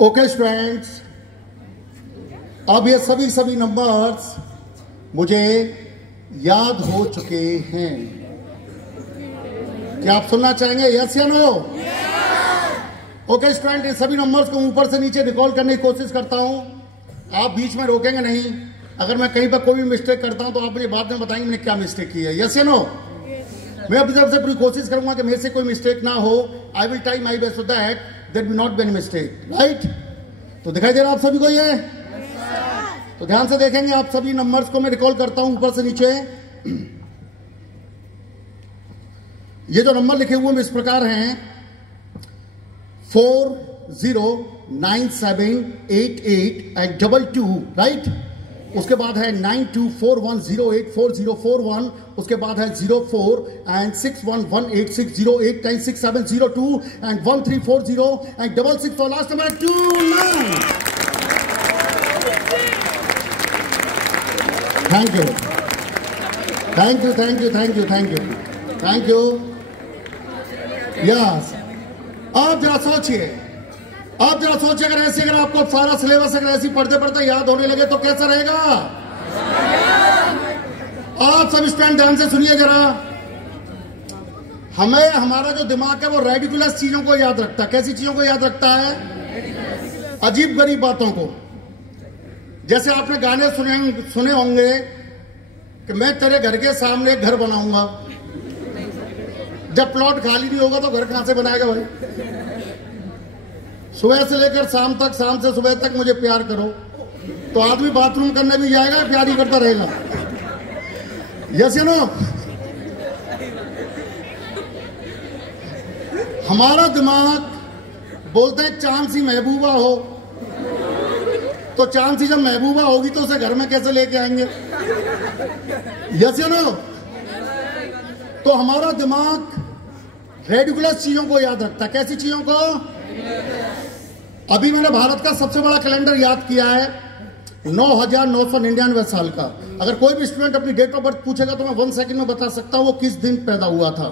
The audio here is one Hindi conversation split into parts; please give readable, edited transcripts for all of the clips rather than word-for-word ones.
ओके स्टूडेंट्स, अब ये सभी नंबर्स मुझे याद हो चुके हैं। क्या आप सुनना चाहेंगे? यस या नो? ओके स्टूडेंट, ये सभी नंबर्स को ऊपर से नीचे रिकॉल करने की कोशिश करता हूं। आप बीच में रोकेंगे नहीं। अगर मैं कहीं पर कोई भी मिस्टेक करता हूं तो आप मुझे बाद में बताएंगे मैंने क्या मिस्टेक की है। यस या नो? मैं अपनी तरफ से पूरी कोशिश करूंगा कि मेरे से कोई मिस्टेक ना हो। I will try my best so that there will not be any mistake. Right? तो दिखाई दे रहा आप सभी को ये? तो ध्यान से देखेंगे। आप सभी नंबर्स को मैं रिकॉल करता हूं ऊपर से नीचे। ये जो नंबर लिखे हुए इस प्रकार हैं 409788 एंड 22, राइट? उसके बाद है 9241084041, उसके बाद है 04 एंड 611860896702 एंड 1340 एंड 66 और last number 29। Thank you thank you thank you thank you thank you thank you. Yes, अब जरा सोचिए, अगर आपको सारा सिलेबस अगर ऐसी पढ़ते पढ़ते याद होने लगे तो कैसा रहेगा? आप सब स्टूडेंट ध्यान से सुनिए जरा। हमारा जो दिमाग है वो रेडिकुलस चीजों को याद रखता है। कैसी चीजों को याद रखता है? अजीब गरीब बातों को। जैसे आपने गाने सुने होंगे कि मैं तेरे घर के सामने एक घर बनाऊंगा। जब प्लॉट खाली नहीं होगा तो घर कहां से बनाएगा भाई? सुबह से लेकर शाम तक, शाम से सुबह तक मुझे प्यार करो, तो आदमी बाथरूम करने भी जाएगा, प्यार ही करता रहेगा। यस या नो? हमारा दिमाग बोलते हैं चांद सी महबूबा हो, तो चांद सी जब महबूबा होगी तो उसे घर में कैसे लेके आएंगे? यस या नो? तो हमारा दिमाग रेडिकुलस चीजों को याद रखता है। कैसी चीजों को? अभी मैंने भारत का सबसे बड़ा कैलेंडर याद किया है 9,999 साल का। अगर कोई भी स्टूडेंट अपनी डेट ऑफ बर्थ पूछेगा तो मैं 1 सेकंड में बता सकता हूं वो किस दिन पैदा हुआ था।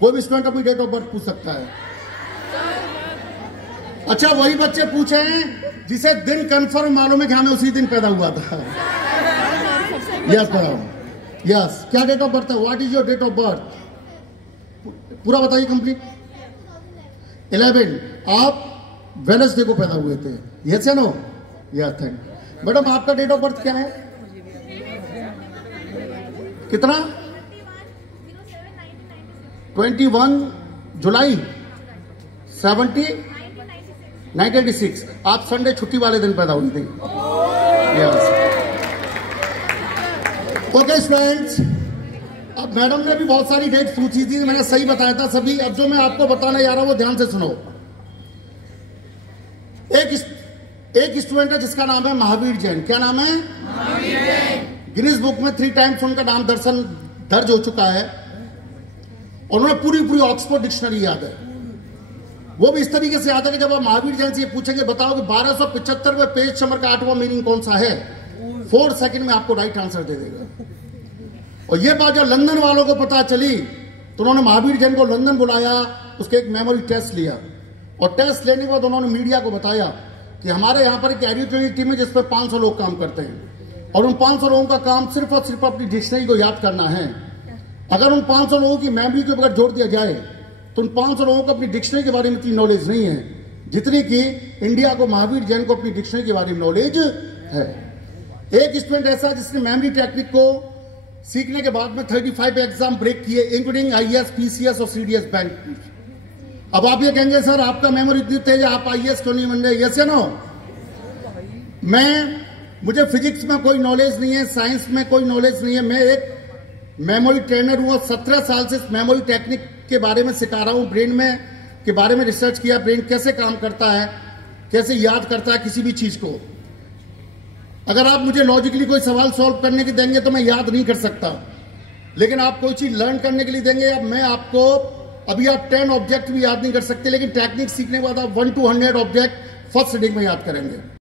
कोई भी स्टूडेंट अपनी डेट ऑफ बर्थ पूछ सकता है। अच्छा, वही बच्चे पूछे जिसे दिन कंफर्म मालूम है कि हमें उसी दिन पैदा हुआ था। यस यस, क्या डेट ऑफ बर्थ है? What is your date of birth? पूरा बताइए कंप्लीट। 11। आप वेडनेसडे को पैदा हुए थे। यस या no? Yes, thank you. Madam आपका डेट ऑफ बर्थ क्या है? कितना? 21 जुलाई 1996। आप संडे छुट्टी वाले दिन पैदा हुई थी। यस। ओके स्टूडेंट्स, अब मैडम ने भी बहुत सारी डेट पूछी थी, मैंने सही बताया था सभी। अब जो मैं आपको बताने जा रहा हूं वो ध्यान से सुनो। एक स्टूडेंट है जिसका नाम है महावीर जैन। क्या नाम है? महावीर जैन। गिनीज बुक में 3 टाइम्स उनका नाम दर्ज हो चुका है। और उन्हें पूरी ऑक्सफोर्ड डिक्शनरी याद है। वो भी इस तरीके से याद है कि जब आप महावीर जैन से ये पूछेंगे बताओ कि 1275वें पेज नंबर का 8वां मीनिंग कौन सा है, 4 सेकंड में आपको राइट आंसर दे देगा। और ये बात जब लंदन वालों को पता चली तो उन्होंने महावीर जैन को लंदन बुलाया, उसके एक मेमोरी टेस्ट लिया। और टेस्ट लेने के बाद उन्होंने मीडिया को बताया कि हमारे यहाँ पर एक एडिटोरियल टीम है जिसपे 500 लोग काम करते हैं और उन 500 लोगों का काम सिर्फ और सिर्फ अपनी डिक्शनरी को याद करना है। अगर उन 500 लोगों की मेमोरी को अगर जोड़ दिया जाए तो उन 500 लोगों को अपनी डिक्शनरी के बारे में इतनी नॉलेज नहीं है जितनी कि इंडिया को महावीर जैन को अपनी डिक्शनरी के बारे में नॉलेज है। एक स्टूडेंट ऐसा जिसने मेमोरी टेक्निक को सीखने के बाद में 35 एग्जाम ब्रेक किए, इंक्लूडिंग IAS, PCS और CDS बैंक। अब आप ये कहेंगे सर आपका मेमोरी इतनी तेज है, आप IAS क्यों नहीं बन रहे? यस या नो? मुझे फिजिक्स में कोई नॉलेज नहीं है, साइंस में कोई नॉलेज नहीं है। मैं एक मेमोरी ट्रेनर हूं और 17 साल से मेमोरी टेक्निक के बारे में सिखा रहा हूं। ब्रेन में के बारे में रिसर्च किया, ब्रेन कैसे काम करता है, कैसे याद करता है किसी भी चीज को। अगर आप मुझे लॉजिकली कोई सवाल सॉल्व करने के देंगे तो मैं याद नहीं कर सकता, लेकिन आप कोई चीज लर्न करने के लिए देंगे। अब मैं आपको अभी आप 10 ऑब्जेक्ट भी याद नहीं कर सकते, लेकिन टेक्निक सीखने के बाद आप 1 to 100 ऑब्जेक्ट फर्स्ट रीडिंग में याद करेंगे।